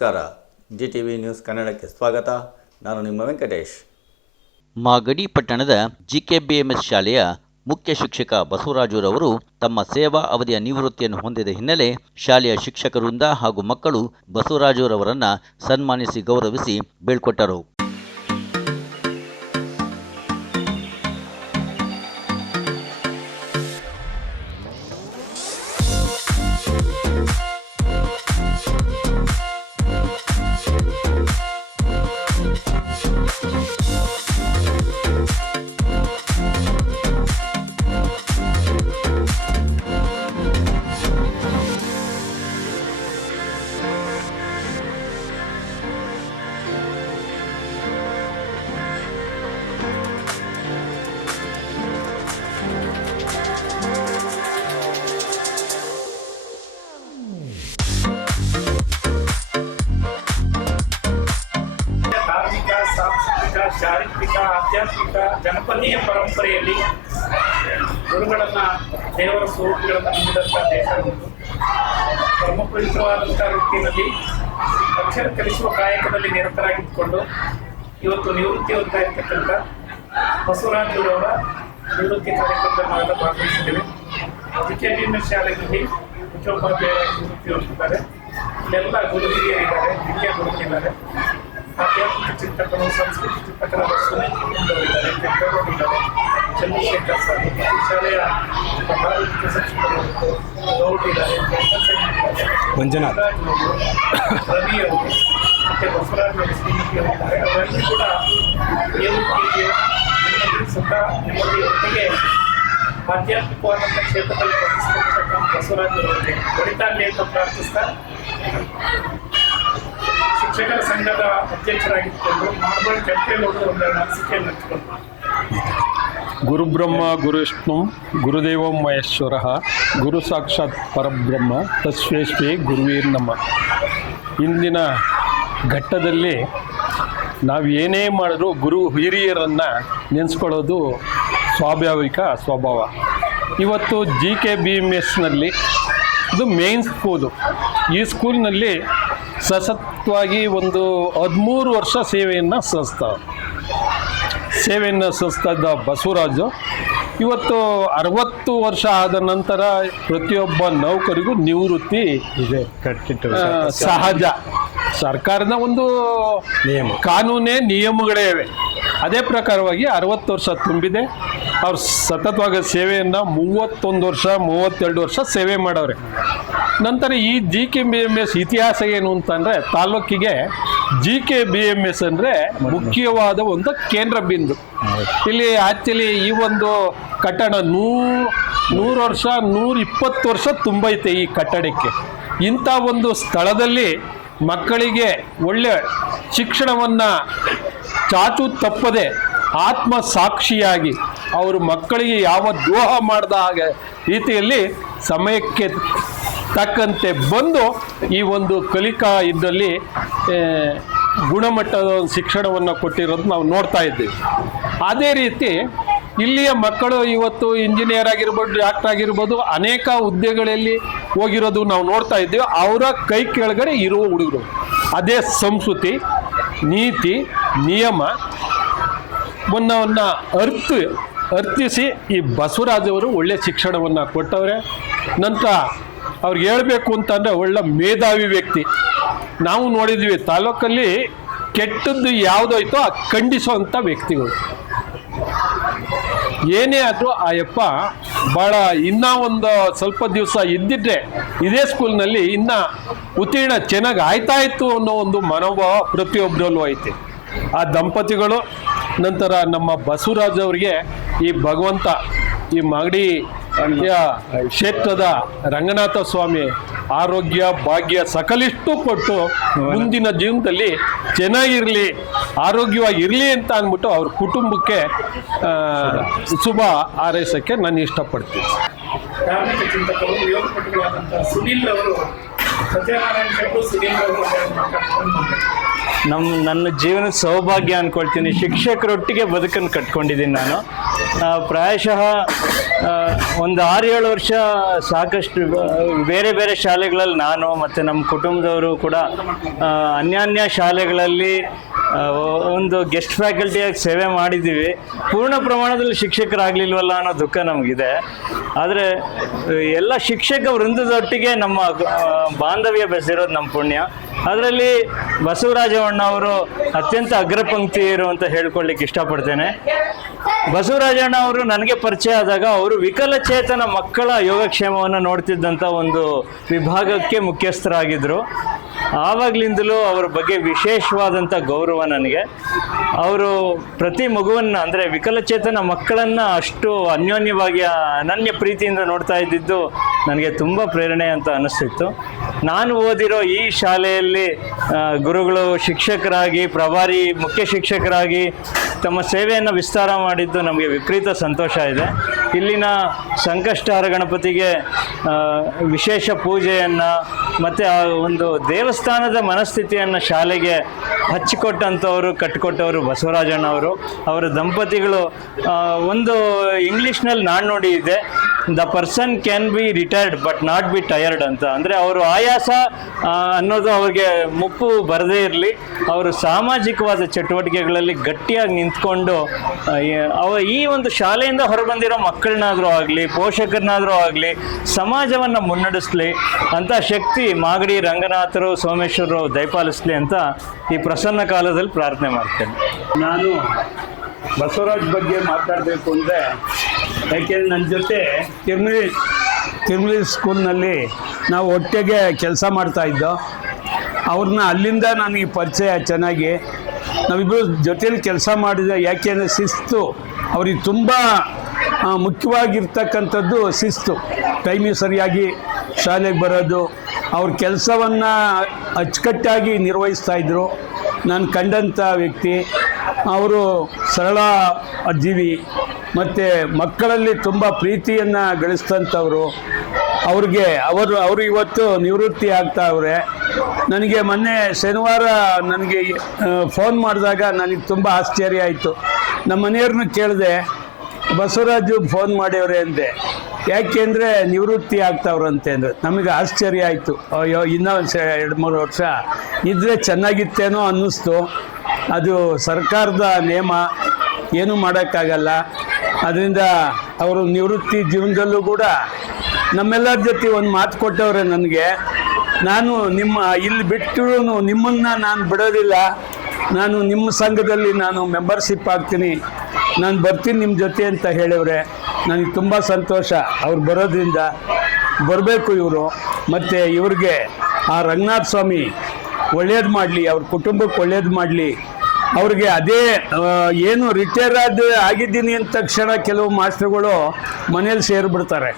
ನಮಸ್ಕಾರ. GTV news ಕನ್ನಡಕ್ಕೆ ಸ್ವಾಗತ. ನಾನು ನಿಮ್ಮ ವೆಂಕಟೇಶ್. ಮಾಗಡಿ ಪಟ್ಟಣದ GKBMS ಶಾಲೆಯ ಮುಖ್ಯ ಶಿಕ್ಷಕ ಬಸವರಾಜುರವರು ತಮ್ಮ ಸೇವಾ ಅವಧಿಯ ನಿವೃತ್ತಿಯನ್ನು ಹೊಂದಿದ ಹಿನ್ನೆಲೆ ಶಾಲೆಯ ಶಿಕ್ಷಕರಿಂದ ಹಾಗೂ ಮಕ್ಕಳು ಬಸವರಾಜುರವರನ್ನು ಸನ್ಮಾನಿಸಿ ಗೌರವಿಸಿ ಬೀಳ್ಕೊಟ್ಟರು. ಸಾಂಸ್ಕೃತಿಕ, ಚಾರಿತ್ರಿಕ, ಆಧ್ಯಾತ್ಮಿಕ, ಜನಪದೀಯ ಪರಂಪರೆಯಲ್ಲಿ ಗುರುಗಳನ್ನು, ದೇವರ ಸ್ವರೂಪಗಳನ್ನು ನೀಡಿದಂಥ ದೇಶ ನಮ್ಮದು. ಪರಮಪವಿತ್ರವಾದಂಥ ವೃತ್ತಿನಲ್ಲಿ ಅಕ್ಷರ ಕಲಿಸುವ ಕಾಯಕದಲ್ಲಿ ನಿರತರಾಗಿದ್ದುಕೊಂಡು ಇವತ್ತು ನಿವೃತ್ತಿ ಹೊಂದ್ತಾ ಇರ್ತಕ್ಕಂಥ ಬಸವರಾಜುರವರ ನಿವೃತ್ತಿ ಕಾರ್ಯಕ್ರಮದಲ್ಲಿ ನಾವೆಲ್ಲ ಭಾಗವಹಿಸಿದ್ದೇವೆ. GKBMS ಶಾಲೆಯಲ್ಲಿ ಮುಖ್ಯೋಪಾಧ್ಯಾಯರಾಗಿ ನಿವೃತ್ತಿ ಹೊಂದಿದ್ದಾರೆ. ಇಲ್ಲೆಲ್ಲ ಗುರು ಹಿರಿಯರಿದ್ದಾರೆ, ಹಿರಿಯ ಗುರುಗಳಿದ್ದಾರೆ. ಆಧ್ಯಾತ್ಮಿಕ ಚಿಂತಕರು, ಸಂಸ್ಕೃತಿ ಚಿಂತಕರಾದ ಸುನೀಲ್ ಇದ್ದಾರೆ, ಚಂದ್ರಶೇಖರ್ ಸರ್, ಈ ಶಾಲೆಯ ಪ್ರಾಥಮಿಕ ಶಿಕ್ಷಕರು ಗೌಡ್ ಇದ್ದಾರೆ, ಮಂಜುನಾಥ್, ರವಿ ಅವರು ಮತ್ತು ಬಸವರಾಜ್ ಅವರು ಶ್ರೀನಿಧಿಯವರಿದ್ದಾರೆ. ಅವರಲ್ಲಿ ಕೂಡ ಸುತ್ತ ನಿಮ್ಮೊಟ್ಟಿಗೆ ಆಧ್ಯಾತ್ಮಿಕವಾದಂಥ ಕ್ಷೇತ್ರದಲ್ಲಿ ಪ್ರತಿಷ್ಠಿತಕ್ಕಂಥ ಬಸವರಾಜ್ ಅವರಿಗೆ ಹೊಡಿತಾಗಲಿ ಅಂತ ಪ್ರಾರ್ಥಿಸ್ತಾ ಶಿಕ್ಷಕರ ಸಂಘದ ಅಧ್ಯಕ್ಷರಾಗಿದ್ದುಕೊಂಡು ಮಾರ್ಬಲ್ ಕೆಂಪೇಗೌಡರು ಒಂದು ಅನಿಸಿಕೆಯನ್ನು ಹಂಚಿಕೊಂಡು ಗುರುಬ್ರಹ್ಮ ಗುರುವಿಷ್ಣು ಗುರುದೇವಂ ಮಹೇಶ್ವರ ಗುರು ಸಾಕ್ಷಾತ್ ಪರಬ್ರಹ್ಮ ತಸ್ಮೈ ಶ್ರೀ ಗುರುವೇ ನಮಃ. ಇಂದಿನ ಘಟ್ಟದಲ್ಲಿ ನಾವು ಏನೇ ಮಾಡಿದ್ರೂ ಗುರು ಹಿರಿಯರನ್ನು ನೆನೆಸ್ಕೊಳ್ಳೋದು ಸ್ವಾಭಾವಿಕ ಸ್ವಭಾವ. ಇವತ್ತು GKBMSನಲ್ಲಿ ಇದು ಮೇನ್ ಸ್ಕೂಲು. ಈ ಸ್ಕೂಲ್ನಲ್ಲಿ ಸತತವಾಗಿ ಒಂದು 13 ವರ್ಷ ಸೇವೆಯನ್ನು ಸಲ್ಲಿಸ್ತಾ ಇದ್ದ ಬಸವರಾಜು ಇವತ್ತು 60 ವರ್ಷ ಆದ ನಂತರ ಪ್ರತಿಯೊಬ್ಬ ನೌಕರಿಗೂ ನಿವೃತ್ತಿ ಇದೆ, ಸಹಜ. ಸರ್ಕಾರದ ಒಂದು ಕಾನೂನೇ ನಿಯಮಗಳೇ ಇವೆ. ಅದೇ ಪ್ರಕಾರವಾಗಿ 60 ವರ್ಷ ತುಂಬಿದೆ. ಅವ್ರು ಸತತವಾಗಿ ಸೇವೆಯನ್ನು 31 ವರ್ಷ 32 ವರ್ಷ ಸೇವೆ ಮಾಡವ್ರೆ. ನಂತರ ಈ GKBMS ಇತಿಹಾಸ ಏನು ಅಂತಂದರೆ, ತಾಲೂಕಿಗೆ GKBMS ಅಂದರೆ ಮುಖ್ಯವಾದ ಒಂದು ಕೇಂದ್ರ ಬಿಂದು. ಇಲ್ಲಿ ಆ್ಯಕ್ಚುಲಿ ಈ ಒಂದು ಕಟ್ಟಡ 100 ವರ್ಷ 120 ವರ್ಷ ತುಂಬೈತೆ ಈ ಕಟ್ಟಡಕ್ಕೆ. ಇಂಥ ಒಂದು ಸ್ಥಳದಲ್ಲಿ ಮಕ್ಕಳಿಗೆ ಒಳ್ಳೆ ಶಿಕ್ಷಣವನ್ನು ಚಾಚು ತಪ್ಪದೆ ಆತ್ಮ ಸಾಕ್ಷಿಯಾಗಿ ಅವರು ಮಕ್ಕಳಿಗೆ ಯಾವ ದ್ರೋಹ ಮಾಡದ ಹಾಗೆ ರೀತಿಯಲ್ಲಿ ಸಮಯಕ್ಕೆ ತಕ್ಕಂತೆ ಬಂದು ಈ ಒಂದು ಕಲಿಕಾ ಇದರಲ್ಲಿ ಗುಣಮಟ್ಟದ ಒಂದು ಶಿಕ್ಷಣವನ್ನು ಕೊಟ್ಟಿರೋದು ನಾವು ನೋಡ್ತಾ ಇದ್ದೀವಿ. ಅದೇ ರೀತಿ ಇಲ್ಲಿಯ ಮಕ್ಕಳು ಇವತ್ತು ಇಂಜಿನಿಯರ್ ಆಗಿರ್ಬೋದು, ಡಾಕ್ಟರ್ ಆಗಿರ್ಬೋದು, ಅನೇಕ ಹುದ್ದೆಗಳಲ್ಲಿ ಹೋಗಿರೋದು ನಾವು ನೋಡ್ತಾ ಇದ್ದೀವಿ. ಅವರ ಕೈ ಕೆಳಗಡೆ ಇರುವ ಹುಡುಗರು ಅದೇ ಸಂಸ್ಕೃತಿ, ನೀತಿ, ನಿಯಮವನ್ನು ಅರ್ಥಿಸಿ ಈ ಬಸವರಾಜವರು ಒಳ್ಳೆ ಶಿಕ್ಷಣವನ್ನು ಕೊಟ್ಟವ್ರೆ. ನಂತರ ಅವ್ರಿಗೆ ಹೇಳಬೇಕು ಅಂತಂದರೆ ಒಳ್ಳೆ ಮೇಧಾವಿ ವ್ಯಕ್ತಿ. ನಾವು ನೋಡಿದ್ವಿ ತಾಲೂಕಲ್ಲಿ ಕೆಟ್ಟದ್ದು ಯಾವುದಾಯ್ತೋ ಆ ಖಂಡಿಸುವಂಥ ವ್ಯಕ್ತಿಗಳು. ಏನೇ ಆದರೂ ಆ ಯಪ್ಪ ಭಾಳ ಇನ್ನೂ ಒಂದು ಸ್ವಲ್ಪ ದಿವಸ ಇದ್ದಿದ್ರೆ ಇದೇ ಸ್ಕೂಲ್ನಲ್ಲಿ ಇನ್ನೂ ಉತ್ತೀರ್ಣ ಚೆನ್ನಾಗಿ ಆಯ್ತಾ ಇತ್ತು ಅನ್ನೋ ಒಂದು ಮನೋಭಾವ ಪ್ರತಿಯೊಬ್ಬರಲ್ಲೂ ಐತೆ. ಆ ದಂಪತಿಗಳು ನಂತರ ನಮ್ಮ ಬಸವರಾಜ್ ಅವರಿಗೆ ಈ ಭಗವಂತ ಈ ಮಾಗಡಿ ಕ್ಷೇತ್ರದ ರಂಗನಾಥ ಸ್ವಾಮಿ ಆರೋಗ್ಯ ಭಾಗ್ಯ ಸಕಲಿಷ್ಟು ಕೊಟ್ಟು ಮುಂದಿನ ಜೀವನದಲ್ಲಿ ಚೆನ್ನಾಗಿರಲಿ, ಆರೋಗ್ಯವಾಗಿರಲಿ ಅಂತ ಅಂದ್ಬಿಟ್ಟು ಅವ್ರ ಕುಟುಂಬಕ್ಕೆ ಶುಭ ಹಾರೈಸೋಕ್ಕೆ ನಾನು ಇಷ್ಟಪಡ್ತೀನಿ. ಧಾರ್ಮಿಕ ಚಿಂತಕರು, ಯೋಗಪಟುಗಳಾದಂಥ ಸುನೀಲ್ ಅವರು ಸತ್ಯನಾರಾಯಣ ಶೆಟ್ಟು ಸಿಲಿಂಡರ್ ಕಟ್ಕೊಂಡು ಬಂದೆ. ನನ್ನ ಜೀವನದ ಸೌಭಾಗ್ಯ ಅಂದ್ಕೊಳ್ತೀನಿ. ಶಿಕ್ಷಕರೊಟ್ಟಿಗೆ ಬದುಕನ್ನು ಕಟ್ಕೊಂಡಿದ್ದೀನಿ ನಾನು. ಪ್ರಾಯಶಃ ಒಂದು 6-7 ವರ್ಷ ಸಾಕಷ್ಟು ಬೇರೆ ಬೇರೆ ಶಾಲೆಗಳಲ್ಲಿ ನಾನು ಮತ್ತು ನಮ್ಮ ಕುಟುಂಬದವರು ಕೂಡ ಅನ್ಯಾನ್ಯ ಶಾಲೆಗಳಲ್ಲಿ ಒಂದು ಗೆಸ್ಟ್ ಫ್ಯಾಕಲ್ಟಿಯಾಗಿ ಸೇವೆ ಮಾಡಿದ್ದೀವಿ. ಪೂರ್ಣ ಪ್ರಮಾಣದಲ್ಲಿ ಶಿಕ್ಷಕರಾಗಲಿಲ್ವಲ್ಲ ಅನ್ನೋ ದುಃಖ ನಮಗಿದೆ. ಆದರೆ ಎಲ್ಲ ಶಿಕ್ಷಕ ವೃಂದದೊಟ್ಟಿಗೆ ನಮ್ಮ ಬಾಂಧವ್ಯ ಬೆಸೆರೋದು ನಮ್ಮ ಪುಣ್ಯ. ಅದರಲ್ಲಿ ಬಸವರಾಜಣ್ಣ ಅವರು ಅತ್ಯಂತ ಅಗ್ರಪಂಕ್ತಿಯರು ಅಂತ ಹೇಳ್ಕೊಳ್ಳಿಕ್ಕೆ ಇಷ್ಟಪಡ್ತೇನೆ. ಬಸವರಾಜಣ್ಣ ಅವರು ನನಗೆ ಪರಿಚಯ ಆದಾಗ ಅವರು ವಿಕಲಚೇತನ ಮಕ್ಕಳ ಯೋಗಕ್ಷೇಮವನ್ನು ನೋಡ್ತಿದ್ದಂಥ ಒಂದು ವಿಭಾಗಕ್ಕೆ ಮುಖ್ಯಸ್ಥರಾಗಿದ್ದರು. ಆವಾಗಲಿಂದಲೂ ಅವರ ಬಗ್ಗೆ ವಿಶೇಷವಾದಂಥ ಗೌರವ ನನಗೆ. ಅವರು ಪ್ರತಿ ಮಗುವನ್ನು ಅಂದರೆ ವಿಕಲಚೇತನ ಮಕ್ಕಳನ್ನು ಅಷ್ಟು ಅನ್ಯೋನ್ಯವಾಗಿ ಅನನ್ಯ ಪ್ರೀತಿಯಿಂದ ನೋಡ್ತಾ ಇದ್ದಿದ್ದು ನನಗೆ ತುಂಬ ಪ್ರೇರಣೆ ಅಂತ ಅನ್ನಿಸ್ತಿತ್ತು. ನಾನು ಓದಿರೋ ಈ ಶಾಲೆಯಲ್ಲಿ ಗುರುಗಳು ಶಿಕ್ಷಕರಾಗಿ, ಪ್ರಭಾರಿ ಮುಖ್ಯ ಶಿಕ್ಷಕರಾಗಿ ತಮ್ಮ ಸೇವೆಯನ್ನು ವಿಸ್ತಾರ ಮಾಡಿದ್ದು ನಮಗೆ ವಿಪರೀತ ಸಂತೋಷ ಇದೆ. ಇಲ್ಲಿನ ಸಂಕಷ್ಟಹಾರ ಗಣಪತಿಗೆ ವಿಶೇಷ ಪೂಜೆಯನ್ನು ಮತ್ತು ಆ ಒಂದು ದೇವಸ್ಥಾನದ ಮನಸ್ಥಿತಿಯನ್ನು ಶಾಲೆಗೆ ಹಚ್ಚಿಕೊಟ್ಟಂಥವರು, ಕಟ್ಟಿಕೊಟ್ಟವರು ಬಸವರಾಜಣ್ಣ ಅವರು. ಅವರ ದಂಪತಿಗಳು ಒಂದು ಇಂಗ್ಲೀಷ್ನಲ್ಲಿ ನಾಣ್ಣುಡಿ ಇದೆ, the person can be retired but not be tired ಅಂತ. ಅಂದರೆ ಅವರು ಆಯಾಸ ಅನ್ನೋದು ಅವ್ರಿಗೆ ಮುಪ್ಪು ಬರದೇ ಇರಲಿ, ಅವರು ಸಾಮಾಜಿಕವಾದ ಚಟುವಟಿಕೆಗಳಲ್ಲಿ ಗಟ್ಟಿಯಾಗಿ ನಿಂತ್ಕೊಂಡು ಈ ಒಂದು ಶಾಲೆಯಿಂದ ಹೊರಬಂದಿರೋ ಮಕ್ಕಳನ್ನಾದರೂ ಆಗಲಿ, ಪೋಷಕರನ್ನಾದರೂ ಆಗಲಿ, ಸಮಾಜವನ್ನು ಮುನ್ನಡೆಸಲಿ ಅಂತ ಶಕ್ತಿ ಮಾಗಡಿ ರಂಗನಾಥರು, ಸೋಮೇಶ್ವರರು ದಯಪಾಲಿಸಲಿ ಅಂತ ಈ ಪ್ರಸನ್ನ ಕಾಲದಲ್ಲಿ ಪ್ರಾರ್ಥನೆ ಮಾಡ್ತೇನೆ. ನಾನು ಬಸವರಾಜ್ ಬಗ್ಗೆ ಮಾತಾಡಬೇಕು ಅಂದರೆ, ಯಾಕೆಂದರೆ ನನ್ನ ಜೊತೆ ತಿರುಮಲಿ ಸ್ಕೂಲ್ನಲ್ಲಿ ನಾವು ಒಟ್ಟಿಗೆ ಕೆಲಸ ಮಾಡ್ತಾಯಿದ್ದೋ. ಅವ್ರನ್ನ ಅಲ್ಲಿಂದ ನನಗೆ ಪರಿಚಯ ಚೆನ್ನಾಗಿ. ನಾವಿಬ್ಬರು ಜೊತೆಯಲ್ಲಿ ಕೆಲಸ ಮಾಡಿದೆ. ಯಾಕೆಂದರೆ ಶಿಸ್ತು ಅವ್ರಿಗೆ ತುಂಬ ಮುಖ್ಯವಾಗಿರ್ತಕ್ಕಂಥದ್ದು ಶಿಸ್ತು. ಟೈಮಿಗೆ ಸರಿಯಾಗಿ ಶಾಲೆಗೆ ಬರೋದು, ಅವ್ರ ಕೆಲಸವನ್ನು ಅಚ್ಚುಕಟ್ಟಾಗಿ ನಿರ್ವಹಿಸ್ತಾಯಿದ್ರು. ನಾನು ಕಂಡಂಥ ವ್ಯಕ್ತಿ. ಅವರು ಸರಳ ಜೀವಿ ಮತ್ತು ಮಕ್ಕಳಲ್ಲಿ ತುಂಬ ಪ್ರೀತಿಯನ್ನು ಗಳಿಸ್ತಂಥವ್ರು. ಅವರು ಇವತ್ತು ನಿವೃತ್ತಿ ಆಗ್ತಾವ್ರೆ. ನನಗೆ ಮೊನ್ನೆ ಶನಿವಾರ ನನಗೆ ಫೋನ್ ಮಾಡಿದಾಗ ನನಗೆ ತುಂಬ ಆಶ್ಚರ್ಯ ಆಯಿತು. ನಮ್ಮ ಮನೆಯವ್ರನ್ನ ಕೇಳಿದೆ, ಬಸವರಾಜು ಫೋನ್ ಮಾಡ್ಯವ್ರೆ ಅಂದೆ. ಯಾಕೆಂದರೆ ನಿವೃತ್ತಿ ಆಗ್ತಾವ್ರಂತೆ ಅಂದರೆ ನಮಗೆ ಆಶ್ಚರ್ಯ ಆಯಿತು. ಅಯ್ಯೋ, ಇನ್ನೂ 2-3 ವರ್ಷ ಇದ್ದರೆ ಚೆನ್ನಾಗಿತ್ತೇನೋ ಅನ್ನಿಸ್ತು. ಅದು ಸರ್ಕಾರದ ನೇಮ, ಏನೂ ಮಾಡೋಕ್ಕಾಗಲ್ಲ. ಅದರಿಂದ ಅವರು ನಿವೃತ್ತಿ ಜೀವನದಲ್ಲೂ ಕೂಡ ನಮ್ಮೆಲ್ಲರ ಜೊತೆ ಒಂದು ಮಾತು ಕೊಟ್ಟವ್ರೆ ನನಗೆ. ನಾನು ಇಲ್ಲಿ ಬಿಟ್ಟು ನಿಮ್ಮನ್ನು ನಾನು ಬಿಡೋದಿಲ್ಲ, ನಾನು ನಿಮ್ಮ ಸಂಘದಲ್ಲಿ ನಾನು ಮೆಂಬರ್ಶಿಪ್ ಆಗ್ತೀನಿ, ನಾನು ಬರ್ತೀನಿ ನಿಮ್ಮ ಜೊತೆ ಅಂತ ಹೇಳವ್ರೆ. ನನಗೆ ತುಂಬ ಸಂತೋಷ. ಅವ್ರು ಬರೋದ್ರಿಂದ ಬರಬೇಕು ಇವರು. ಮತ್ತು ಇವ್ರಿಗೆ ಆ ರಂಗನಾಥ ಸ್ವಾಮಿ ಒಳ್ಳೇದು ಮಾಡಲಿ, ಅವ್ರ ಕುಟುಂಬಕ್ಕೆ ಒಳ್ಳೇದು ಮಾಡಲಿ. ಅವ್ರಿಗೆ ಅದೇ ಏನು ರಿಟೈರ್ ಆಗಿದ್ದೀನಿ ಅಂದ ತಕ್ಷಣ ಕೆಲವು ಮಾಸ್ಟರ್ಗಳು ಮನೇಲಿ ಸೇರಿಬಿಡ್ತಾರೆ.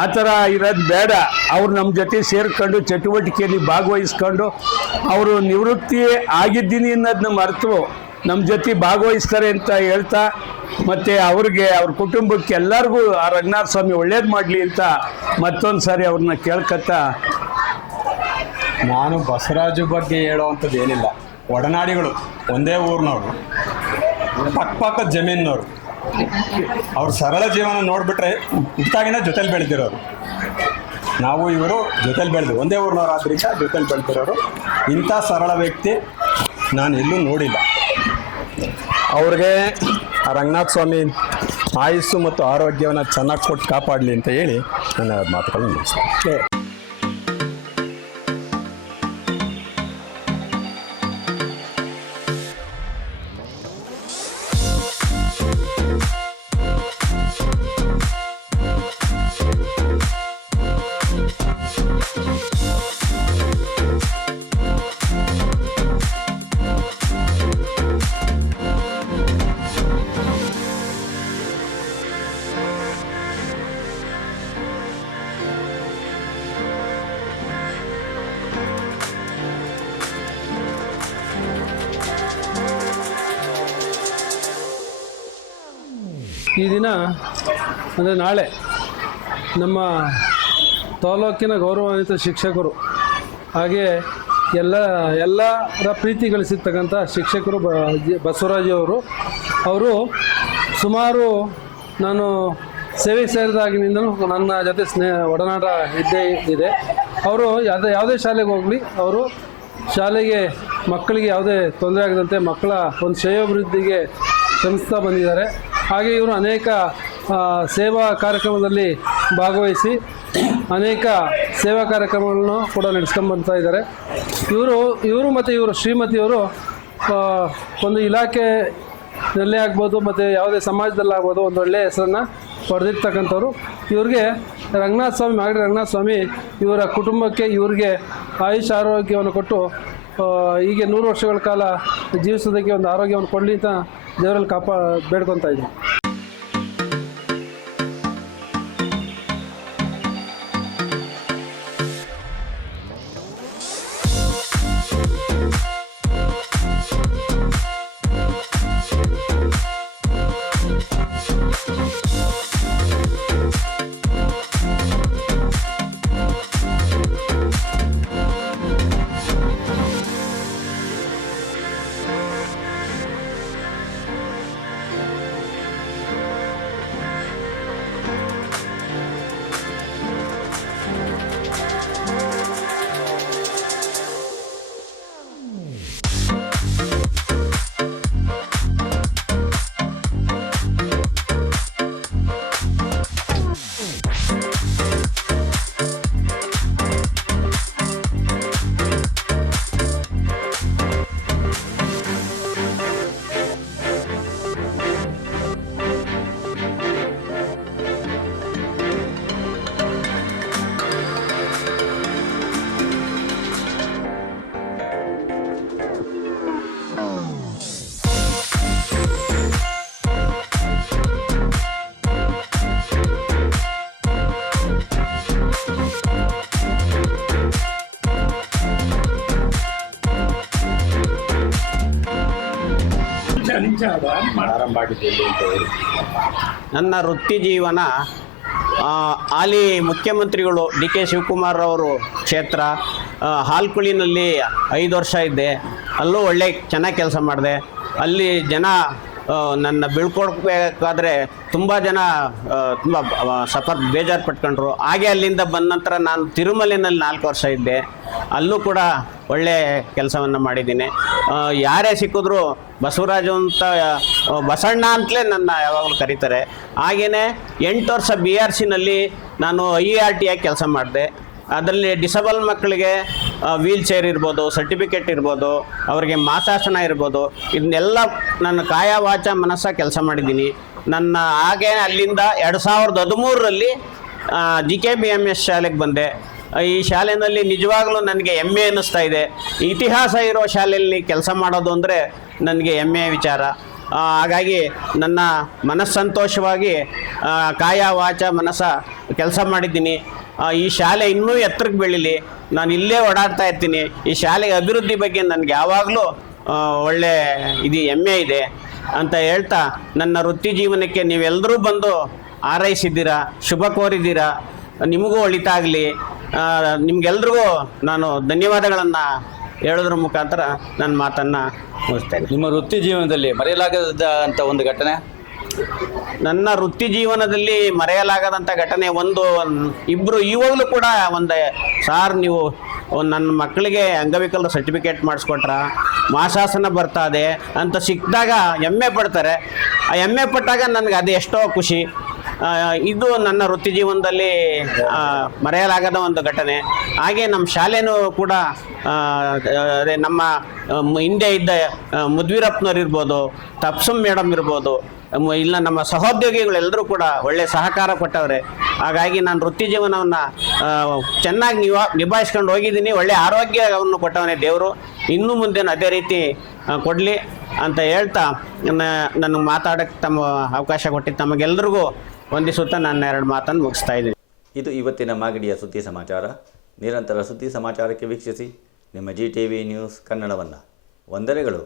ಆ ಥರ ಇರೋದು ಬೇಡ. ಅವ್ರು ನಮ್ಮ ಜೊತೆ ಸೇರ್ಕೊಂಡು ಚಟುವಟಿಕೆಯಲ್ಲಿ ಭಾಗವಹಿಸ್ಕೊಂಡು ಅವರು ನಿವೃತ್ತಿ ಆಗಿದ್ದೀನಿ ಅನ್ನೋದನ್ನ ಮರೆತು ನಮ್ಮ ಜೊತೆ ಭಾಗವಹಿಸ್ತಾರೆ ಅಂತ ಹೇಳ್ತಾ, ಮತ್ತು ಅವ್ರಿಗೆ ಅವ್ರ ಕುಟುಂಬಕ್ಕೆ ಎಲ್ಲರಿಗೂ ಆ ರಂಗನಾಥ ಸ್ವಾಮಿ ಒಳ್ಳೇದು ಮಾಡಲಿ ಅಂತ ಮತ್ತೊಂದು ಸಾರಿ ಅವ್ರನ್ನ ಕೇಳ್ಕೊತಾ. ನಾನು ಬಸವರಾಜು ಬಗ್ಗೆ ಹೇಳೋವಂಥದ್ದು ಏನಿಲ್ಲ. ಒಡನಾಡಿಗಳು, ಒಂದೇ ಊರಿನವರು, ಪಕ್ಕದ ಜಮೀನಿನವರು. ಅವ್ರ ಸರಳ ಜೀವನ ನೋಡಿಬಿಟ್ರೆ ಹುಟ್ಟಾಗಿನ ಜೊತೆಲಿ ಬೆಳೆದಿರೋರು. ನಾವು ಇವರು ಜೊತೆಲಿ ಬೆಳೆದು ಒಂದೇ ಊರಿನವ್ರು ಆದ್ದರಿಂದ ಜೊತೆಲಿ ಬೆಳೆದಿರೋರು. ಇಂಥ ಸರಳ ವ್ಯಕ್ತಿ ನಾನು ಎಲ್ಲೂ ನೋಡಿಲ್ಲ. ಅವ್ರಿಗೆ ರಂಗನಾಥ ಸ್ವಾಮಿ ಆಯುಸ್ಸು ಮತ್ತು ಆರೋಗ್ಯವನ್ನು ಚೆನ್ನಾಗಿ ಕೊಟ್ಟು ಕಾಪಾಡಲಿ ಅಂತ ಹೇಳಿ ನನ್ನ ಮಾತುಗಳನ್ನು ಮುಗಿಸ್ತೇನೆ. ಈ ದಿನ ಅಂದರೆ ನಾಳೆ ನಮ್ಮ ತಾಲೂಕಿನ ಗೌರವಾನ್ವಿತ ಶಿಕ್ಷಕರು ಹಾಗೆ ಎಲ್ಲರ ಪ್ರೀತಿ ಗಳಿಸಿರ್ತಕ್ಕಂಥ ಶಿಕ್ಷಕರು ಬಸವರಾಜು ಅವರು ಸುಮಾರು ನಾನು ಸೇವೆಗೆ ಸೇರಿದಾಗಿನಿಂದಲೂ ನನ್ನ ಜೊತೆ ಒಡನಾಟ ಇದ್ದೇ ಇದೆ. ಅವರು ಯಾವುದೇ ಶಾಲೆಗೆ ಹೋಗಲಿ, ಅವರು ಶಾಲೆಗೆ ಮಕ್ಕಳಿಗೆ ಯಾವುದೇ ತೊಂದರೆ ಆಗದಂತೆ ಮಕ್ಕಳ ಒಂದು ಶ್ರೇಯೋಭಿವೃದ್ಧಿಗೆ ಶ್ರಮಿಸ್ತಾ ಬಂದಿದ್ದಾರೆ. ಹಾಗೆ ಇವರು ಅನೇಕ ಸೇವಾ ಕಾರ್ಯಕ್ರಮದಲ್ಲಿ ಭಾಗವಹಿಸಿ ಅನೇಕ ಸೇವಾ ಕಾರ್ಯಕ್ರಮಗಳನ್ನು ಕೂಡ ನಡೆಸ್ಕೊಂಡ್ಬರ್ತಾ ಇದ್ದಾರೆ. ಇವರು ಮತ್ತು ಇವರು ಶ್ರೀಮತಿಯವರು ಒಂದು ಇಲಾಖೆಯಲ್ಲೇ ಆಗ್ಬೋದು ಮತ್ತು ಯಾವುದೇ ಸಮಾಜದಲ್ಲಾಗ್ಬೋದು ಒಂದು ಒಳ್ಳೆಯ ಹೆಸರನ್ನು ಪಡೆದಿರ್ತಕ್ಕಂಥವ್ರು. ಇವ್ರಿಗೆ ಮಾಗಡಿ ರಂಗನಾಥ ಸ್ವಾಮಿ ಇವರ ಕುಟುಂಬಕ್ಕೆ ಇವ್ರಿಗೆ ಆಯುಷ್ ಆರೋಗ್ಯವನ್ನು ಕೊಟ್ಟು ಹೀಗೆ 100 ವರ್ಷಗಳ ಕಾಲ ಜೀವಿಸೋದಕ್ಕೆ ಒಂದು ಆರೋಗ್ಯವನ್ನು ಕೊಡಲಿ ಅಂತ ದೇವರಲ್ಲಿ ಬೇಡ್ಕೊತಾ ಇದ್ದೀನಿ. ನನ್ನ ವೃತ್ತಿ ಜೀವನ ಹಾಲಿ ಮುಖ್ಯಮಂತ್ರಿಗಳು DK ಶಿವಕುಮಾರ್ ಅವರು ಕ್ಷೇತ್ರ ಹಾಲ್ಕುಳಿನಲ್ಲಿ 5 ವರ್ಷ ಇದ್ದೆ. ಅಲ್ಲೂ ಚೆನ್ನಾಗಿ ಕೆಲಸ ಮಾಡಿದೆ. ಅಲ್ಲಿ ಜನ ನನ್ನ ಬೀಳ್ಕೊಡ್ಬೇಕಾದ್ರೆ ತುಂಬ ಜನ ತುಂಬ ಬೇಜಾರು ಪಟ್ಕೊಂಡ್ರು. ಹಾಗೆ ಅಲ್ಲಿಂದ ಬಂದ ನಂತರ ನಾನು ತಿರುಮಲೆಯಲ್ಲಿ 4 ವರ್ಷ ಇದ್ದೆ. ಅಲ್ಲೂ ಕೂಡ ಒಳ್ಳೆ ಕೆಲಸವನ್ನು ಮಾಡಿದ್ದೀನಿ. ಯಾರೇ ಸಿಕ್ಕಿದ್ರು ಬಸವರಾಜು ಅಂತ ಬಸಣ್ಣ ಅಂತಲೇ ನನ್ನ ಯಾವಾಗಲೂ ಕರೀತಾರೆ. ಹಾಗೆಯೇ 8 ವರ್ಷ BRCನಲ್ಲಿ ನಾನು IART ಆಗಿ ಕೆಲಸ ಮಾಡಿದೆ. ಅದರಲ್ಲಿ ಡಿಸಬಲ್ ಮಕ್ಕಳಿಗೆ ವೀಲ್ ಚೇರ್ ಇರ್ಬೋದು, ಸರ್ಟಿಫಿಕೇಟ್ ಇರ್ಬೋದು, ಅವರಿಗೆ ಮಾಸಾಸನ ಇರ್ಬೋದು, ಇದನ್ನೆಲ್ಲ ನನ್ನ ಕಾಯ ವಾಚ ಮನಸ್ಸ ಕೆಲಸ ಮಾಡಿದ್ದೀನಿ. ನನ್ನ ಹಾಗೆ ಅಲ್ಲಿಂದ 2013ರಲ್ಲಿ GKBMS ಶಾಲೆಗೆ ಬಂದೆ. ಈ ಶಾಲೆಯಲ್ಲಿ ನಿಜವಾಗ್ಲೂ ನನಗೆ ಹೆಮ್ಮೆ ಅನ್ನಿಸ್ತಾ ಇದೆ. ಇತಿಹಾಸ ಇರೋ ಶಾಲೆಯಲ್ಲಿ ಕೆಲಸ ಮಾಡೋದು ಅಂದರೆ ನನಗೆ ಹೆಮ್ಮೆಯ ವಿಚಾರ. ಹಾಗಾಗಿ ನನ್ನ ಮನಸ್ಸಂತೋಷವಾಗಿ ಕಾಯ ವಾಚ ಮನಸ್ಸ ಕೆಲಸ ಮಾಡಿದ್ದೀನಿ. ಈ ಶಾಲೆ ಇನ್ನೂ ಎತ್ತರಕ್ಕೆ ಬೆಳೀಲಿ, ನಾನು ಇಲ್ಲೇ ಓಡಾಡ್ತಾ ಇರ್ತೀನಿ. ಈ ಶಾಲೆಯ ಅಭಿವೃದ್ಧಿ ಬಗ್ಗೆ ನನಗೆ ಯಾವಾಗಲೂ ಒಳ್ಳೆ ಹೆಮ್ಮೆ ಇದೆ ಅಂತ ಹೇಳ್ತಾ, ನನ್ನ ವೃತ್ತಿ ಜೀವನಕ್ಕೆ ನೀವೆಲ್ಲರೂ ಬಂದು ಹಾರೈಸಿದ್ದೀರಾ, ಶುಭ ಕೋರಿದ್ದೀರಾ. ನಿಮಗೂ ಒಳಿತಾಗಲಿ. ನಿಮಗೆಲ್ರಿಗೂ ನಾನು ಧನ್ಯವಾದಗಳನ್ನು ಹೇಳೋದ್ರ ಮುಖಾಂತರ ನನ್ನ ಮಾತನ್ನು ಮುಗಿಸ್ತೇನೆ. ನಿಮ್ಮ ವೃತ್ತಿ ಜೀವನದಲ್ಲಿ ಮರೆಯಲಾಗದಂಥ ಒಂದು ಘಟನೆ? ನನ್ನ ವೃತ್ತಿ ಜೀವನದಲ್ಲಿ ಮರೆಯಲಾಗದಂಥ ಘಟನೆ ಇಬ್ಬರು ಇವಾಗಲೂ ಕೂಡ ಸಾರ್ ನೀವು ನನ್ನ ಮಕ್ಕಳಿಗೆ ಅಂಗವಿಕಲರ ಸರ್ಟಿಫಿಕೇಟ್ ಮಾಡಿಸ್ಕೊಟ್ರ, ಮಾಸಾಸನ ಬರ್ತದೆ ಅಂತ ಸಿಕ್ಕಿದಾಗ ಹೆಮ್ಮೆ ಪಡ್ತಾರೆ. ಆ ಹೆಮ್ಮೆ ಪಟ್ಟಾಗ ನನಗೆ ಅದು ಎಷ್ಟೋ ಖುಷಿ. ಇದು ನನ್ನ ವೃತ್ತಿ ಜೀವನದಲ್ಲಿ ಮರೆಯಲಾಗದ ಒಂದು ಘಟನೆ. ಹಾಗೆ ನಮ್ಮ ಶಾಲೆನೂ ಕೂಡ ಅದೇ ನಮ್ಮ ಹಿಂದೆ ಇದ್ದ ಮುದ್ವೀರಪ್ಪನವ್ರು ಇರ್ಬೋದು, ತಪ್ಸಮ್ ಮೇಡಮ್ ಇರ್ಬೋದು, ಇಲ್ಲ ನಮ್ಮ ಸಹೋದ್ಯೋಗಿಗಳೆಲ್ಲರೂ ಕೂಡ ಒಳ್ಳೆ ಸಹಕಾರ ಕೊಟ್ಟವ್ರೆ. ಹಾಗಾಗಿ ನಾನು ವೃತ್ತಿ ಜೀವನವನ್ನು ಚೆನ್ನಾಗಿ ನಿಭಾಯಿಸ್ಕೊಂಡು ಹೋಗಿದ್ದೀನಿ. ಒಳ್ಳೆ ಆರೋಗ್ಯವನ್ನು ಕೊಟ್ಟವನೇ ದೇವರು. ಇನ್ನು ಮುಂದೆ ಅದೇ ರೀತಿ ಕೊಡಲಿ ಅಂತ ಹೇಳ್ತಾ ನನಗೆ ಮಾತಾಡೋಕ್ಕೆ ತಮ್ಮ ಅವಕಾಶ ಕೊಟ್ಟಿದ್ದು ತಮಗೆಲ್ಲರಿಗೂ ವಂದಿಸುತ್ತಾ ನನ್ನ 2 ಮಾತನ್ನು ಮುಗಿಸ್ತಾ ಇದ್ದೀನಿ. ಇದು ಇವತ್ತಿನ ಮಾಗಡಿಯ ಸುದ್ದಿ ಸಮಾಚಾರ. ನಿರಂತರ ಸುದ್ದಿ ಸಮಾಚಾರಕ್ಕೆ ವೀಕ್ಷಿಸಿ ನಿಮ್ಮ GTV ನ್ಯೂಸ್ ಕನ್ನಡವನ್ನು. ವಂದನೆಗಳು.